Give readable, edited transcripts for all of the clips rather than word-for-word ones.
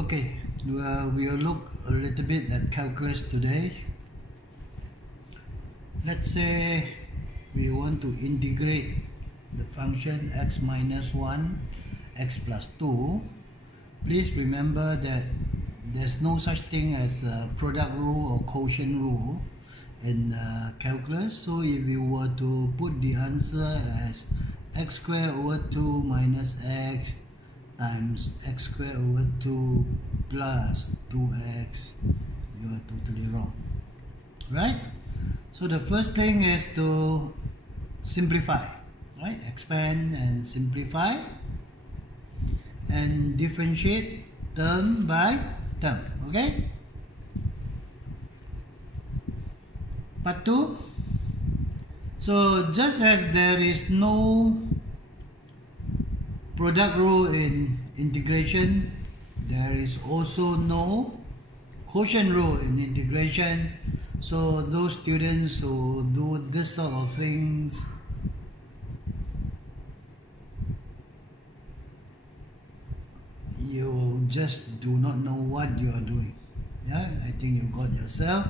Okay, we'll look a little bit at calculus today. Let's say we want to integrate the function x minus 1, x plus 2. Please remember that there's no such thing as a product rule or quotient rule in calculus. So if you were to put the answer as x squared over 2 minus x times x squared over 2 plus 2x, you are totally wrong, right? So the first thing is to simplify, right? Expand and simplify and differentiate term by term, okay? Part 2. So just as there is no product rule in integration, there is also no quotient rule in integration. So those students who do this sort of things you just do not know what you are doing. Yeah, I think you got yourself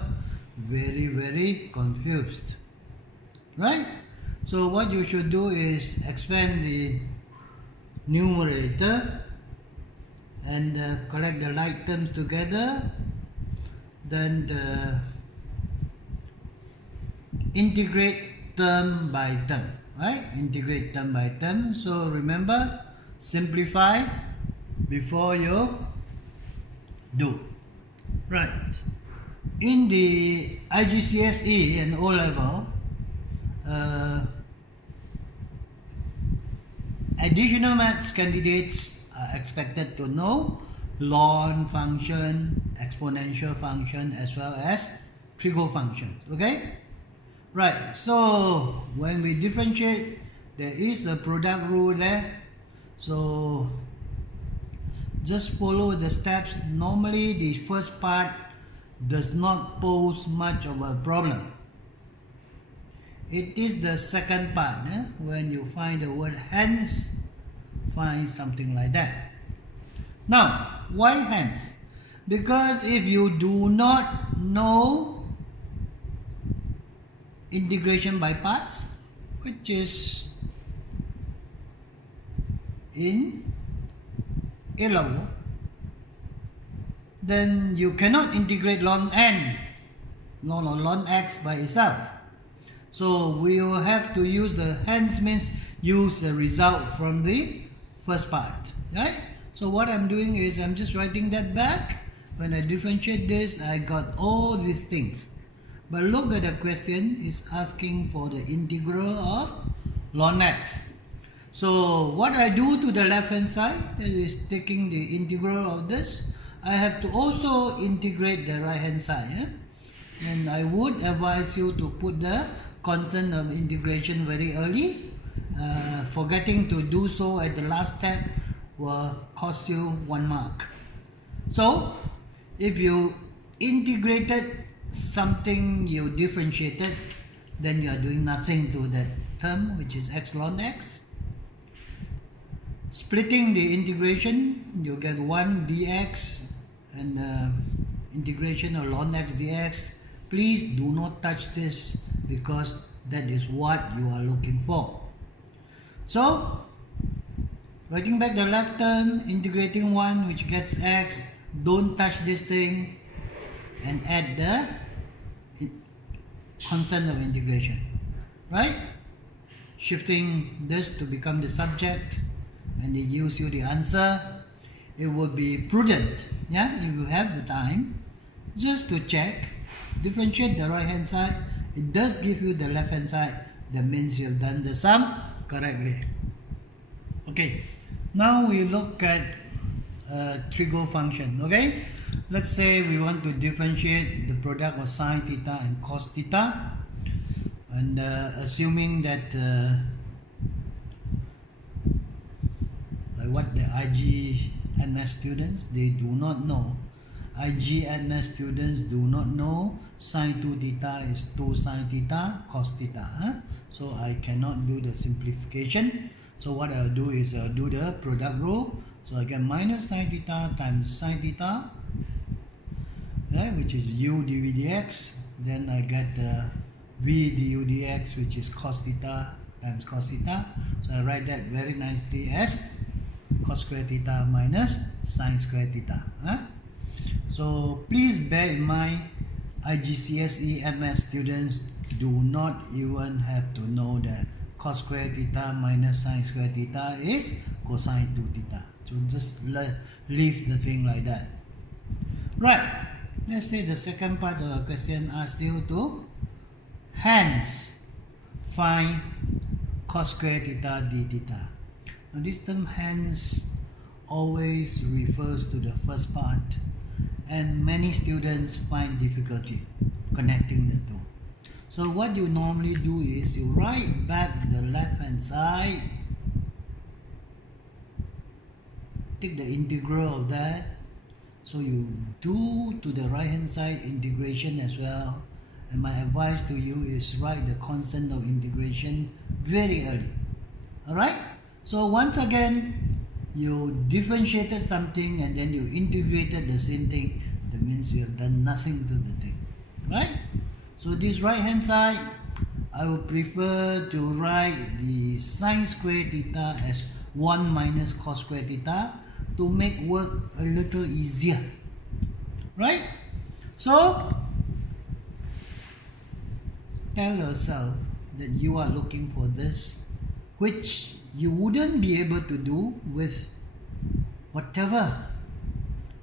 very confused, right? So what you should do is expand the numerator and collect the like terms together, then integrate term by term, right? Integrate term by term. So remember, simplify before you do, right? In the IGCSE and O-level, additional maths candidates are expected to know ln function, exponential function, as well as trig function, okay? Right, so when we differentiate, there is a product rule there. So just follow the steps. Normally the first part does not pose much of a problem. It is the second part, when you find the word hence, find something like that. Now, why hence? Because if you do not know integration by parts, which is in A level, then you cannot integrate ln n, ln x by itself. So we will have to use the hence, means use the result from the first part, right? So what I'm doing is I'm just writing that back. When I differentiate this, I got all these things. But look at the question, it's asking for the integral of ln x. So what I do to the left hand side is taking the integral of this. I have to also integrate the right hand side, and I would advise you to put the constant of integration very early. Forgetting to do so at the last step will cost you 1 mark. So if you integrated something you differentiated, then you are doing nothing to that term, which is x ln x. Splitting the integration, you get 1 dx and integration of ln x dx. Please do not touch this, because that is what you are looking for. So writing back the left term, integrating 1, which gets x. Don't touch this thing, and add the constant of integration, right? Shifting this to become the subject, and it gives you the answer. It would be prudent, yeah, if you have the time, just to check, differentiate the right hand side. It does give you the left hand side. That means you have done the sum correctly. Okay, now we look at trig function, okay? Let's say we want to differentiate the product of sine theta and cos theta, and assuming that like what the IG and math students, they do not know. IG and math students do not know sine 2 theta is 2 sine theta cos theta. So I cannot do the simplification. So what I'll do is I'll do the product rule. So I get minus sine theta times sine theta, which is u dv dx. Then I get v du dx, which is cos theta times cos theta. So I write that very nicely as cos square theta minus sine square theta. So please bear in mind, IGCSE MS students do not even have to know that cos square theta minus sine square theta is cosine 2 theta. So just leave the thing like that. Right, let's say the second part of the question asks you to hence find cos square theta d theta. Now this term hence always refers to the first part, and many students find difficulty connecting the two. So what you normally do is you write back the left hand side, take the integral of that, so you do to the right hand side integration as well. And my advice to you is write the constant of integration very early. Alright? So once again, you differentiated something and then you integrated the same thing. That means you have done nothing to the thing. Right? So this right hand side, I would prefer to write the sine square theta as 1 minus cos square theta to make work a little easier. Right? So tell yourself that you are looking for this, which you wouldn't be able to do with whatever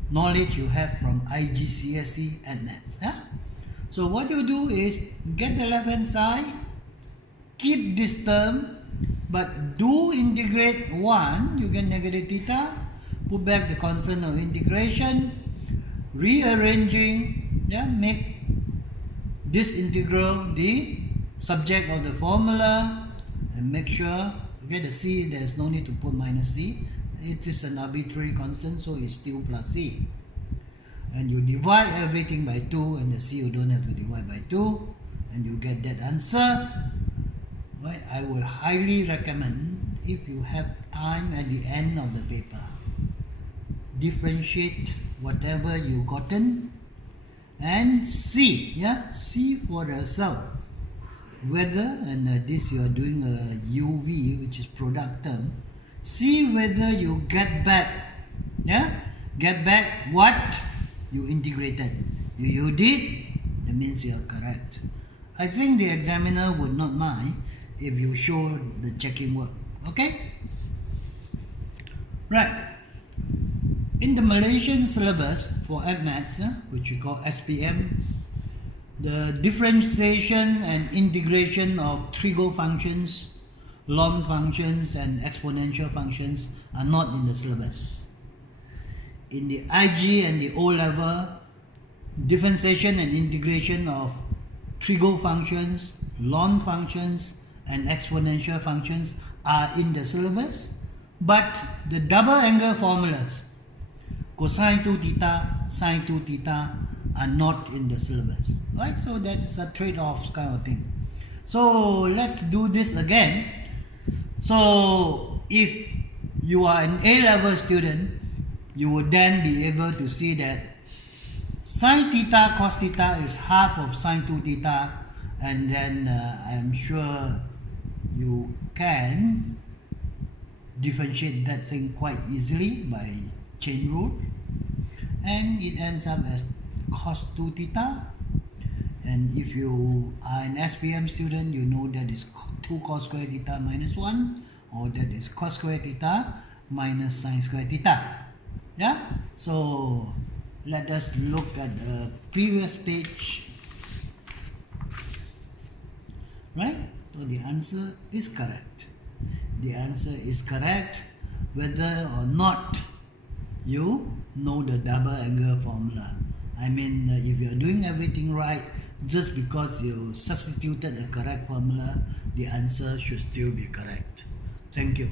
knowledge you have from IGCSE and NETS. So what you do is get the left hand side, keep this term, but do integrate 1, you get negative theta, put back the constant of integration, rearranging, make this integral the subject of the formula, and make sure, okay, the c, there's no need to put minus c, it is an arbitrary constant, so it's still plus c. And you divide everything by 2, and the c you don't have to divide by 2, and you get that answer. Right? I would highly recommend, if you have time at the end of the paper, differentiate whatever you gotten and see for yourself whether, and this you are doing a UV, which is product term, see whether you get back what you integrated. You did, that means you are correct. I think the examiner would not mind if you show the checking work. Okay? Right. In the Malaysian syllabus for ADMATS, which we call SPM, the differentiation and integration of trigo functions, ln functions and exponential functions are not in the syllabus. In the IG and the O level, differentiation and integration of trigo functions, ln functions and exponential functions are in the syllabus, but the double angle formulas, cosine 2 theta, sine 2 theta, are not in the syllabus. Right? So that is a trade-off kind of thing. So let's do this again. So if you are an A-level student, you would then be able to see that sine theta cos theta is half of sine 2 theta, and then I'm sure you can differentiate that thing quite easily by chain rule, and it ends up as cos 2 theta. And if you are an SPM student, you know that is 2 cos square theta minus 1, or that is cos square theta minus sine square theta. So let us look at the previous page. Right? So the answer is correct. The answer is correct whether or not you know the double angle formula. I mean, if you are doing everything right, just because you substituted a correct formula, the answer should still be correct. Thank you.